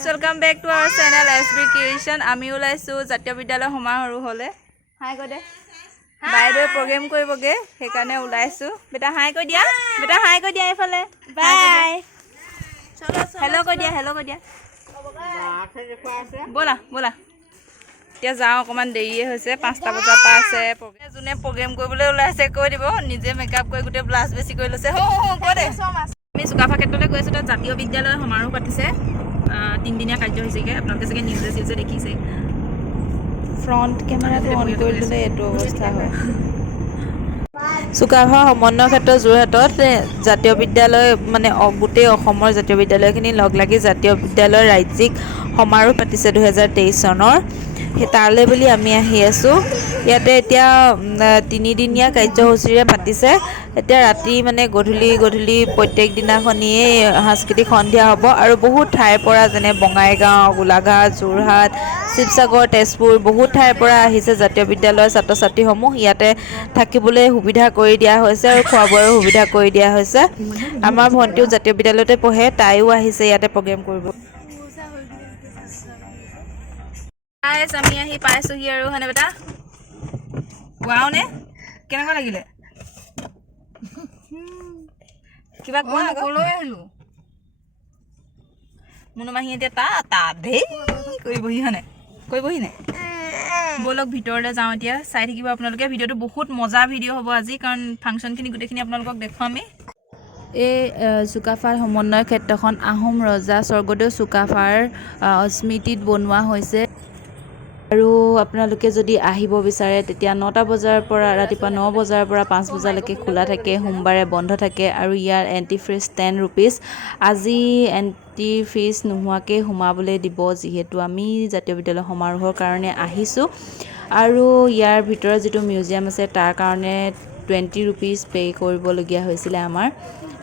Guys welcome back to our channel S B creation আমি ওলাইছোঁ জাতীয় বিদ্যালয় সমাৰোহ হ'লে। হাই কৈ দে বাইদেৱে প্ৰগ্ৰেম কৰিবগৈ সেইকাৰণে ওলাইছোঁ। বেটা হাই কৈ দিয়া। বেটা হাই কৈ দিয়া এইফালে। বাই হেল্ল' কৈ দিয়া হেল্ল' কৈ দিয়া। ব'লা ব'লা। এতিয়া যাওঁ অকণমান দেৰিয়ে হৈছে পাঁচটা বজাৰ পৰা আছে। যোনে প্ৰগ্ৰেম কৰিবলৈ ওলাইছে কৈ দিব। নিজে মেকআপ কৰি গোটেই ব্লাছ বেছি কৰি লৈছে। আমি চুকাফা ক্ষেত্ৰলৈ গৈ আছোঁ তাত জাতীয় বিদ্যালয় সমাৰোহ পাতিছে। তিনিদিনীয়া কাৰ্যসূচীকে আপোনালোকে চাগে নিউজে চিউজে দেখিছে। ফ্ৰণ্ট কেমেৰাটো অন কৰি দিলে এইটো অৱস্থা হয়। চুকাফা সমন্বয় ক্ষেত্ৰ যোৰহাটত জাতীয় বিদ্যালয় মানে গোটেই অসমৰ জাতীয় বিদ্যালয়খিনি লগ লাগি জাতীয় বিদ্যালয় ৰাজ্যিক সমাৰোহ পাতিছে দুহেজাৰ তেইছ চনৰ। সেই তালৈ বুলি আমি আহি আছোঁ। ইয়াতে এতিয়া তিনিদিনীয়া কাৰ্যসূচীৰে পাতিছে। এতিয়া ৰাতি মানে গধূলি গধূলি প্ৰত্যেক দিনাখনিয়েই সাংস্কৃতিক সন্ধিয়া হ'ব আৰু বহুত ঠাইৰ পৰা যেনে বঙাইগাঁও গোলাঘাট যোৰহাট শিৱসাগৰ তেজপুৰ বহুত ঠাইৰ পৰা আহিছে জাতীয় বিদ্যালয়ৰ ছাত্ৰ ছাত্ৰীসমূহ ইয়াতে থাকিবলৈ সুবিধা কৰি দিয়া হৈছে আৰু খোৱা বোৱাৰো সুবিধা কৰি দিয়া হৈছে। আমাৰ ভণ্টিও জাতীয় বিদ্যালয়তে পঢ়ে তাইও আহিছে ইয়াতে প্ৰগ্ৰেম কৰিব। গাইজ আমি আহি পাইছোহি আৰু হয়নে বেটা? কোৱাও নে? কেনেকুৱা লাগিলে? কিবা কোৱা আকৌ। আহিলো মুনুমাহী এতিয়া তা তা ধেই কৰিবহি হয়নে? কৰিবহি নাই ব'লক ভিতৰলৈ যাওঁ এতিয়া। চাই থাকিব আপোনালোকে। ভিডিঅ'টো বহুত মজা ভিডিঅ' হ'ব আজি কাৰণ ফাংচনখিনি গোটেইখিনি আপোনালোকক দেখুৱামেই। এই চুকাফাৰ সমন্বয় ক্ষেত্ৰখন আহোম ৰজা স্বৰ্গদেউ চুকাফাৰ স্মৃতিত বনোৱা হৈছে। আৰু আপোনালোকে যদি আহিব বিচাৰে, তেতিয়া নটা বজাৰ পৰা ৰাতিপুৱা ন বজাৰ পৰা পাঁচ বজালৈকে খোলা থাকে, সোমবাৰে বন্ধ থাকে আৰু ইয়াৰ এণ্ট্ৰি ফিজ টেন ৰুপিজ আজি এণ্ট্ৰি ফিজ নোহোৱাকৈ সোমাবলৈ দিব, যিহেতু আমি জাতীয় বিদ্যালয় সমাৰোহৰ কাৰণে আহিছোঁ। আৰু ইয়াৰ ভিতৰত যিটো মিউজিয়াম আছে, তাৰ কাৰণে টুৱেণ্টি ৰুপিজ পে' কৰিবলগীয়া হৈছিলে আমাৰ।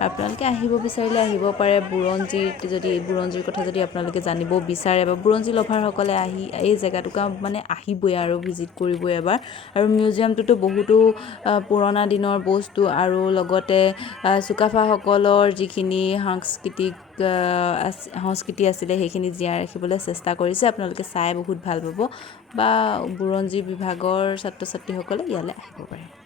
আপোনালোকে আহিব বিচাৰিলে আহিব পাৰে। বুৰঞ্জীত যদি বুৰঞ্জীৰ কথা যদি আপোনালোকে জানিব বিচাৰে বা বুৰঞ্জী লভাৰসকলে আহি এই জেগাটুকা মানে আহিবই আৰু ভিজিট কৰিবই এবাৰ। আৰু মিউজিয়ামটোতো বহুতো পুৰণা দিনৰ বস্তু আৰু লগতে চুকাফাসকলৰ যিখিনি সাংস্কৃতিক সংস্কৃতি আছিলে সেইখিনি জীয়াই ৰাখিবলৈ চেষ্টা কৰিছে। আপোনালোকে চাই বহুত ভাল পাব। বা বুৰঞ্জী বিভাগৰ ছাত্ৰ ছাত্ৰীসকলে ইয়ালৈ আহিব পাৰে।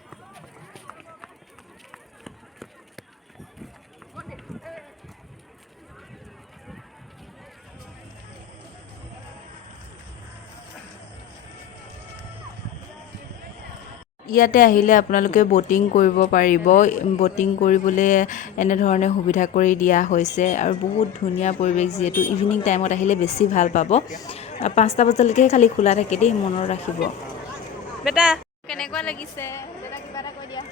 ইয়াতে আহিলে আপোনালোকে ব'টিং কৰিব পাৰিব ব'টিং কৰিবলৈ এনেধৰণে সুবিধা কৰি দিয়া হৈছে আৰু বহুত ধুনীয়া পৰিৱেশ যিহেতু ইভিনিং টাইমত আহিলে বেছি ভাল পাব পাঁচটা বজালৈকে খালি খোলা থাকে দেই মনত ৰাখিব বেটা কেনেকুৱা লাগিছে বেটা কিবা এটা কৈ দিয়া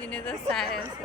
লিনেজে চাই আছে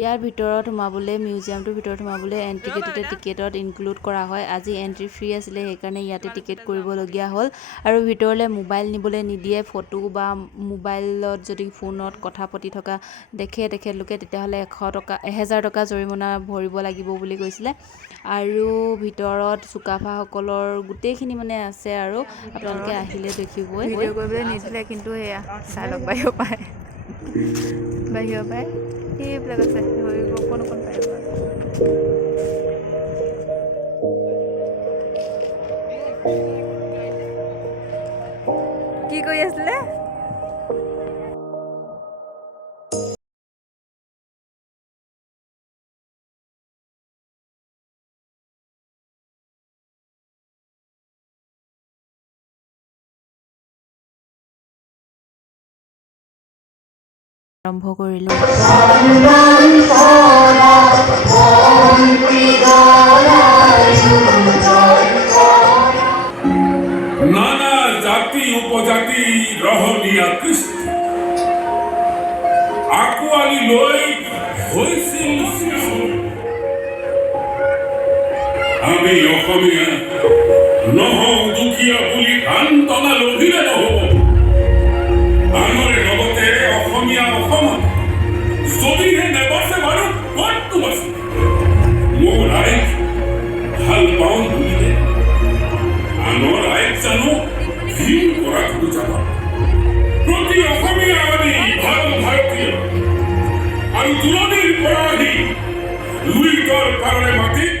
ইয়াৰ ভিতৰত সোমাবলৈ মিউজিয়ামটোৰ ভিতৰত সোমাবলৈ এণ্ট্ৰি টিকেটতে টিকেটত ইনক্লুড কৰা হয়। আজি এণ্ট্ৰি ফ্ৰী আছিলে সেইকাৰণে ইয়াতে টিকেট কৰিবলগীয়া হ'ল। আৰু ভিতৰলৈ মোবাইল নিবলৈ নিদিয়ে ফটো বা মোবাইলত যদি ফোনত কথা পাতি থকা দেখে তেখেতলোকে তেতিয়াহ'লে এশ টকা এহেজাৰ টকা জৰিমনা ভৰিব লাগিব বুলি কৈছিলে। আৰু ভিতৰত চুকাফাসকলৰ গোটেইখিনি মানে আছে আৰু আপোনালোকে আহিলে দেখিবই। কৰিবলৈ নিদিলে কিন্তু সেয়া চাই লওক বাহিৰৰ পায় বাহিৰৰ পায় সেইবিলাক আছে ধৰিব অকণ অকণ পাৰিব কি কৰি আছিলে? আৰম্ভ কৰিলোঁ নানা জাতি, উপজাতি ৰহণীয়া কৃষ্টি আঁকোৱালি লৈ হৈছিল। আমি অসমীয়া নহওঁ দুখীয়া বুলি আন্তনা লভিলে নহ'ব। আৰু দূৰণিৰ পৰা আহি লুইতৰ কাৰণে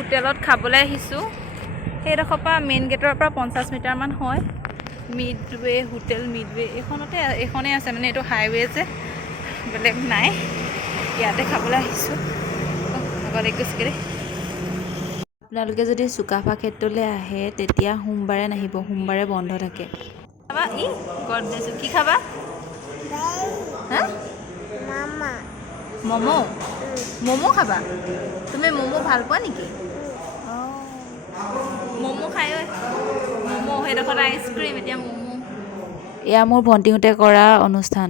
হোটেলত খাবলৈ আহিছোঁ। সেইডোখৰ পৰা মেইন গেটৰ পৰা পঞ্চাছ মিটাৰমান হয়। মিডৱে হোটেল মিডৱে এইখনতে এইখনেই আছে মানে এইটো হাইৱে যে। বেলেগ নাই। ইয়াতে খাবলৈ আহিছোঁ। আগতে গৈছেগৈ দেই। আপোনালোকে যদি চুকাফা ক্ষেত্ৰলৈ আহে তেতিয়া সোমবাৰে নাহিব। সোমবাৰে বন্ধ থাকে। খাবা? ই কি খাবা. ম'ম' ম'ম' খাবা? তুমি ম'ম' ভাল পোৱা নেকি? ম'ম' খাই ঐ। ম'ম' সেইডোখৰত আইচক্ৰীম এতিয়া ম'ম' এয়া মোৰ ভণ্টিহঁতে কৰা অনুষ্ঠান।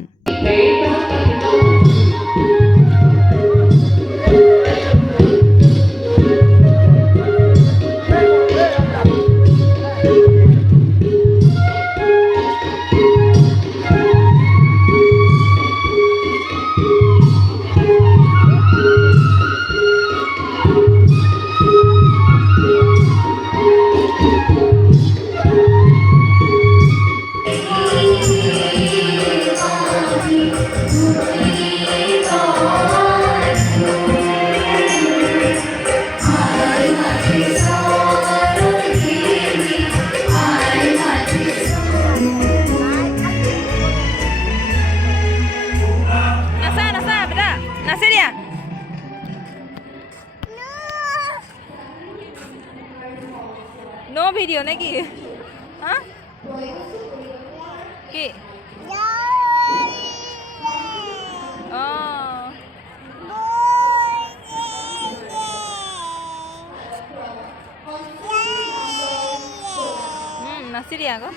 ন' ভিডিঅ' নে কি হা কি অঁ নাচি দিয়া আকৌ